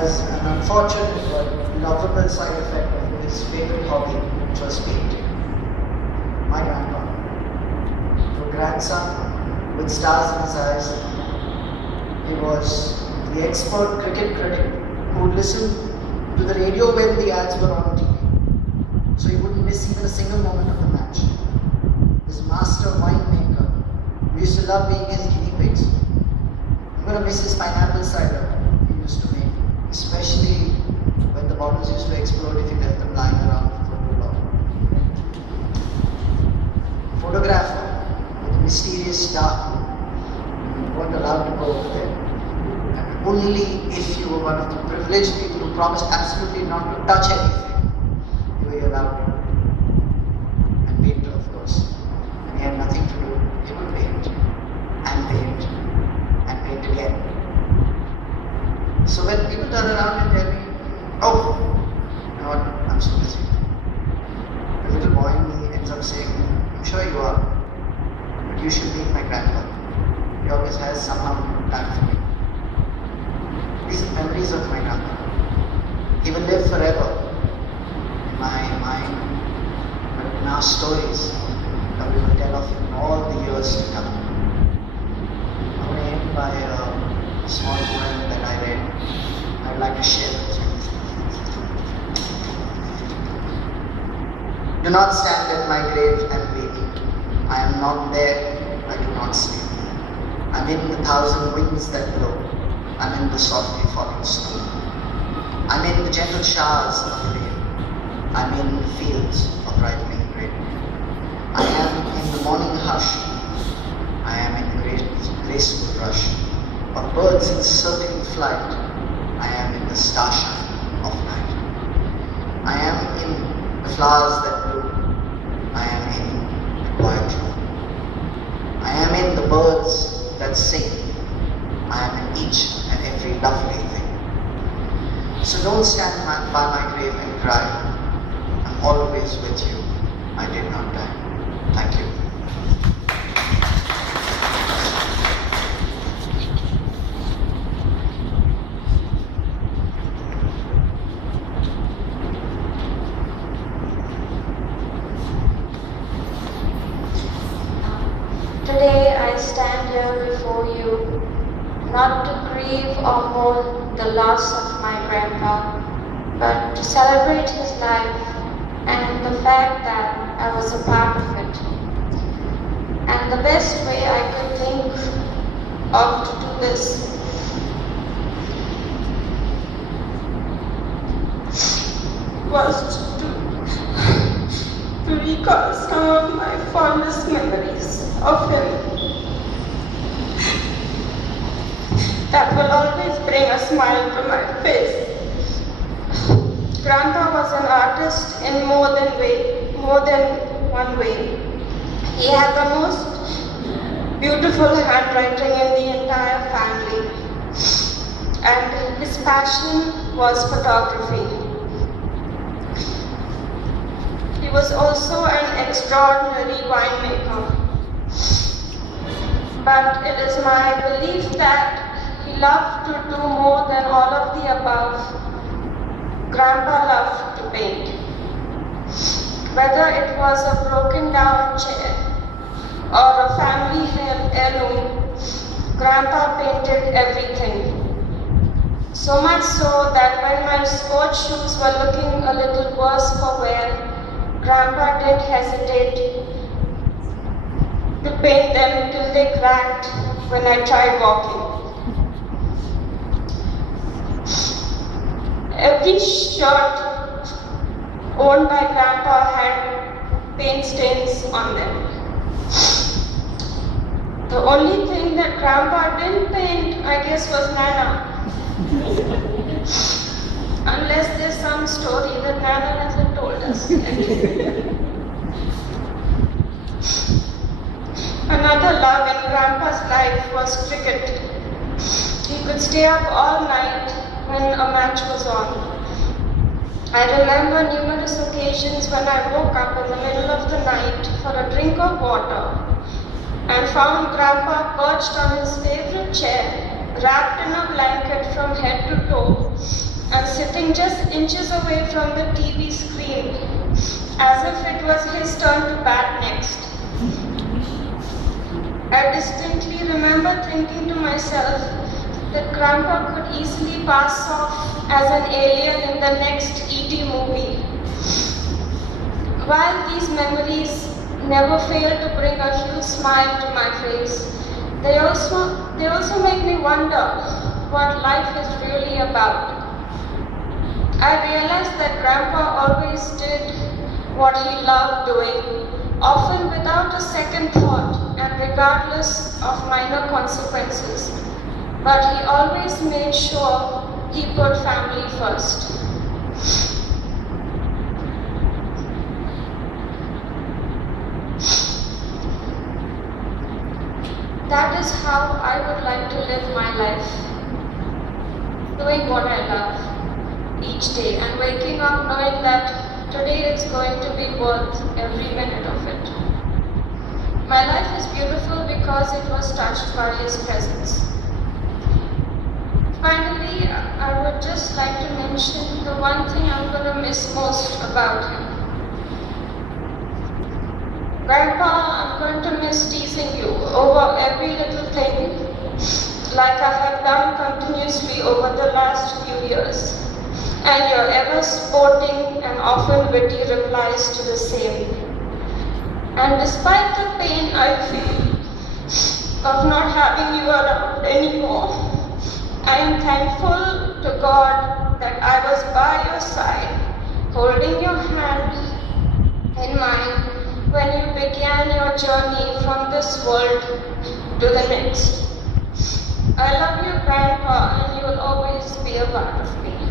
as an unfortunate but lovable side effect of his favorite hobby, which was painting. My grandpa, to a grandson with stars in his eyes, he was the expert cricket critic who would listen to the radio when the ads were on TV, so he wouldn't miss even a single moment of the match. His master winemaker, we used to love being his guinea pigs. I'm going to miss his pineapple cider he used to make, especially when the bottles used to explode if you left them lying around for too long. Photographer with a mysterious dark room. You weren't allowed to go over there. And only if you were one of the privileged people who promised absolutely not to touch anything, you were allowed to. And painter, of course. And he had nothing to do. He would paint and paint and paint again. So when people turn around and tell me, oh, you know what, I'm so busy. The little boy in me ends up saying, I'm sure you are, but you should meet my grandpa. He always has somehow time for me. These are memories of my grandpa. He will live forever in my mind, but in our stories that we will tell of him all the years to come. I want to end by a small poem that I read. I'd like to share with you. Do not stand at my grave and weep. I am not there, I do not sleep. I'm in the thousand winds that blow. I'm in the softly falling snow. I'm in the gentle showers of rain. I'm in the fields of ripening grain. I am in the morning hush. I am in the graceful rush of birds in circling flight. I am in the starshine of night. I am in the flowers that bloom. I am in the quiet room. I am in the birds that sing. I am in each and every lovely thing. So don't stand by my grave and cry. I'm always with you. I did not die. Thank you. Today I stand here before you, not to grieve or mourn the loss of my grandpa, but to celebrate his life and the fact that I was a part of it. And the best way I could think of to do this was to recall some of my fondest memories of him that will always bring a smile to my face. Grandpa was an artist in more than one way. He had the most beautiful handwriting in the entire family, and his passion was photography. He was also an extraordinary winemaker. But it is my belief that he loved to do more than all of the above. Grandpa loved to paint. Whether it was a broken down chair or a family heirloom, Grandpa painted everything. So much so that when my sports shoes were looking a little worse for wear, Grandpa didn't hesitate to paint them till they cracked when I tried walking. Every shirt owned by Grandpa had paint stains on them. The only thing that Grandpa didn't paint, I guess, was Nana. Unless there's some story that Nana hasn't told us yet. Another love in Grandpa's life was cricket. He could stay up all night when a match was on. I remember numerous occasions when I woke up in the middle of the night for a drink of water and found Grandpa perched on his favorite chair, wrapped in a blanket from head to toe, sitting just inches away from the TV screen, as if it was his turn to bat next. I distinctly remember thinking to myself that Grandpa could easily pass off as an alien in the next E.T. movie. While these memories never fail to bring a huge smile to my face, they also make me wonder what life is really about. I realized that Grandpa always did what he loved doing, often without a second thought and regardless of minor consequences. But he always made sure he put family first. That is how I would like to live my life, doing what I love each day and waking up knowing that today is going to be worth every minute of it. My life is beautiful because it was touched by his presence. Finally, I would just like to mention the one thing I'm going to miss most about him. Grandpa, I'm going to miss teasing you over every little thing, like I have done continuously over the last few years, and your ever sporting and often witty replies to the same. And despite the pain I feel of not having you around anymore, I am thankful to God that I was by your side, holding your hand in mine when you began your journey from this world to the next. I love you, Grandpa, and you will always be a part of me.